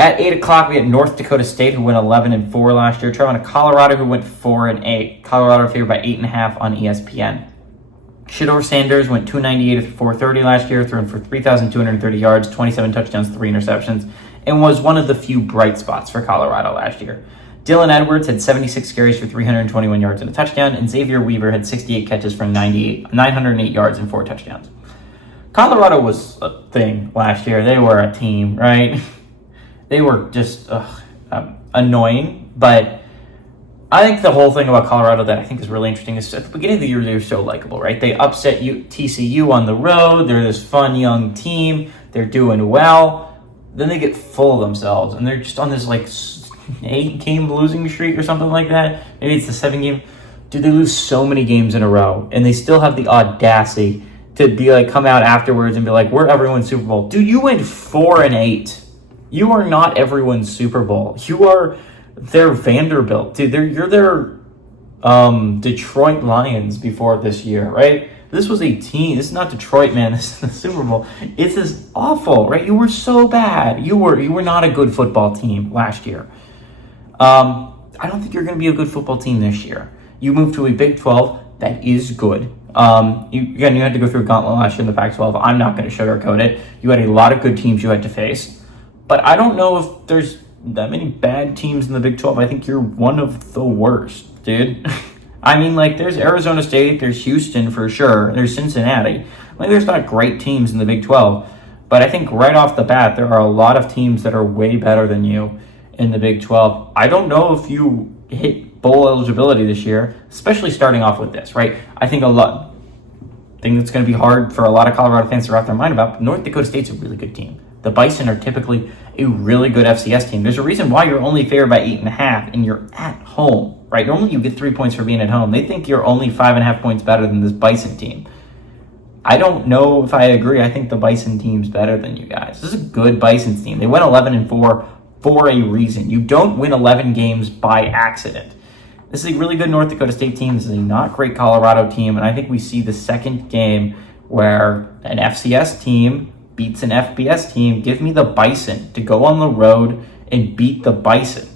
At 8 o'clock, we had North Dakota State, who went 11-4 last year, traveling to Colorado, who went 4-8. Colorado favored by 8.5 on ESPN. Shedeur Sanders went 298 at 430 last year, throwing for 3,230 yards, 27 touchdowns, 3 interceptions, and was one of the few bright spots for Colorado last year. Dylan Edwards had 76 carries for 321 yards and a touchdown, and Xavier Weaver had 68 catches for 908 yards and 4 touchdowns. Colorado was a thing last year. They were a team, right? They were just annoying, but I think the whole thing about Colorado that I think is really interesting is at the beginning of the year, they were so likable, right? They upset TCU on the road. They're this fun young team. They're doing well. Then they get full of themselves, and they're just on this 8-game losing streak or something like that. Maybe it's the 7-game. Dude, they lose so many games in a row, and they still have the audacity to be come out afterwards and be like, we're everyone's Super Bowl. Dude, you went 4-8. You are not everyone's Super Bowl. You are their Vanderbilt. Dude, you're their Detroit Lions before this year, right? This was a team. This is not Detroit, man. This is the Super Bowl. It's just awful, right? You were so bad. You were not a good football team last year. I don't think you're going to be a good football team this year. You moved to a Big 12 that is good. You had to go through a gauntlet last year in the Pac-12. I'm not going to sugarcoat it. You had a lot of good teams you had to face. But I don't know if there's that many bad teams in the Big 12. I think you're one of the worst, dude. I mean, there's Arizona State, there's Houston for sure, there's Cincinnati. There's not great teams in the Big 12. But I think right off the bat, there are a lot of teams that are way better than you in the Big 12. I don't know if you hit bowl eligibility this year, especially starting off with this, right? I think that's going to be hard for a lot of Colorado fans to wrap their mind about. North Dakota State's a really good team. The Bison are typically a really good FCS team. There's a reason why you're only favored by 8.5 and you're at home, right? Normally you get 3 points for being at home. They think you're only 5.5 points better than this Bison team. I don't know if I agree. I think the Bison team's better than you guys. This is a good Bison team. They went 11-4 for a reason. You don't win 11 games by accident. This is a really good North Dakota State team. This is a not great Colorado team. And I think we see the second game where an FCS team beats an FBS team. Give me the Bison to go on the road and beat the Bison.